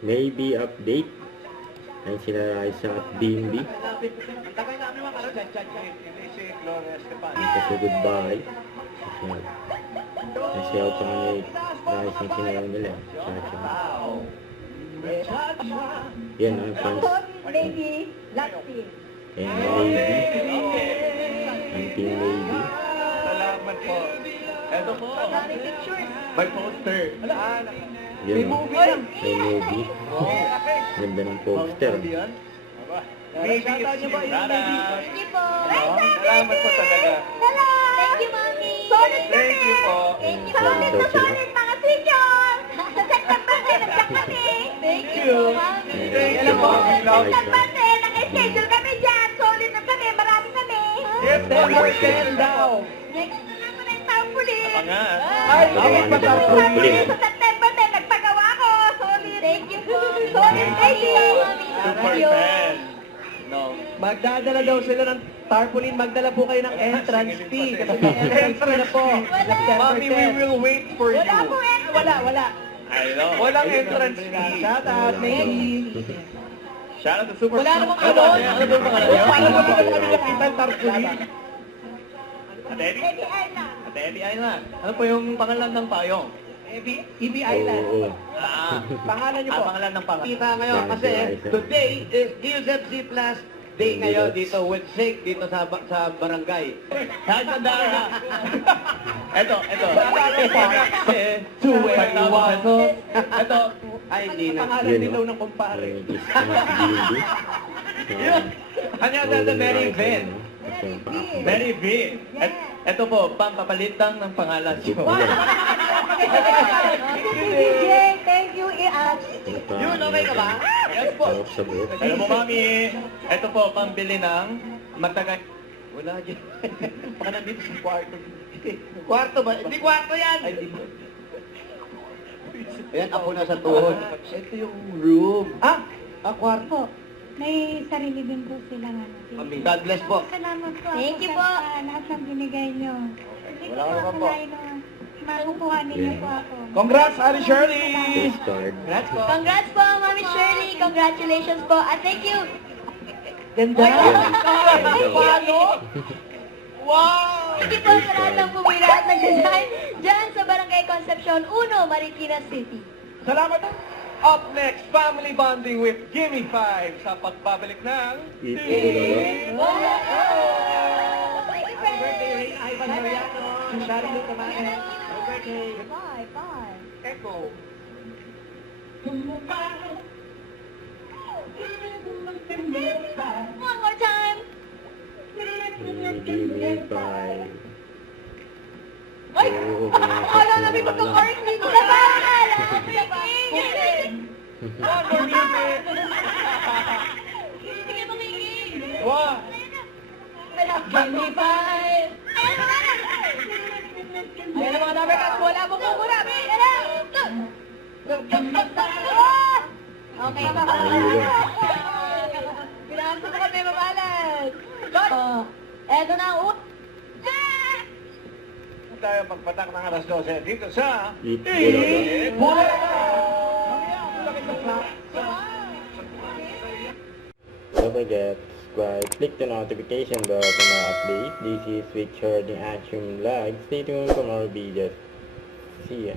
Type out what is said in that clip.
Maybe update. Ayun sila Raisa at Bimbi. Kasi goodbye. Kasi out sa mga Raisa yung sinayaw nila. Yan ang fans. Maybe, Latin. And Maybe. Ang team Maybe. Salamat po. Eto po. May poster. Yan o. May Maybe. Ganda ng poster. Maybe it's you. Thank you po. Salamat po talaga. Hello! Thank you, Mami. Solid kami. Thank you po. Thank you. Solid na solid, mga teacher. Sa Second Monday, nagsak kami. Thank you, Mami. Thank you po. Second Monday, naka-schedule kami dyan. Solid na kami, marami kami. Yes, understand daw. Next na lang ko na yung trampoline. Nga. Ay, bakit pa trampoline? Sa September 10, nagpagawa ko. Solid. Thank you po. Solid, thank you. Super fan. No. Magdadala daw sila ng tarpaulin, magdala po kayo ng entrance fee. Kasi may entrance fee na po. September Mommy, we 10. will wait for you. Wala po Wala. I know. Walang entrance fee. Shout out, maybe. Shout out to Super Wala namang ano. Ano ba yung pangalan niya? Paano ba kami nakita ng tarpaulin? Ate Eddie? Eddie Arna. Ate Eddie Island. Ano po yung pangalan ng payong? EB Island. Oo. Pangalan niyo po. Pangalan ng pangalan. Kita ngayon kasi today is DUZFC Plus Day ngayon dito with Shake dito sa barangay. Handa na. Ito. Ito. Ay, hindi na. Pangalan Nilaw ng kumpare. May kiss ka na si Bimbi. Yun. Kanya na Mary Vin. Mary Vin. Ito po, pampapalitan ng pangalan niyo. Thank you, Ian. Yun, okay ka ba? Yes po. Alam mo, Mami, ito po, pambili ng matagal. Wala dyan. Baka nandito sa kwarto. Kwarto ba? Hindi kwarto yan! Ay, hindi mo. Ayan, ako na sa tuhod. Ito yung room. Ah! Kwarto. May sarili din po silang ano. God bless po. Salamat po. Thank you Sa po. lahat ng binigay nyo. Hindi ko Wala po naman po. akalain na makukuha ninyo po ako. Congrats, Ali Shirley! Postcard. Congrats po. Congrats po, Mami Shirley. Congratulations po. At thank you. Ganda. Paano? Wow! Thank you po sa lahat ng bumira at nag-design dyan sa Barangay Concepcion 1, Marikina City. Salamat. Up next, family bonding with Gimme 5 sa pagbabalik ng... Eat Thank you, Happy birthday, Ray Ivan Mariano. Shari Lu Tamane. Happy birthday. Bye, bye. Echo. One more time. Bye. Ay! Akala namin magka-art dito na ba? Akala namin One more minute. Sige, makikig. One. Gimme five. Ayan ang mga number cards. Wala mo kung muna. Okay. Pinahangko ko kami mabalas. Eto na ang Tayo magpatak ng alas 12 dito sa... Eat Don't forget to subscribe, click the notification bell for more updates. This is Richard in Action Live. Stay tuned for more videos. See ya.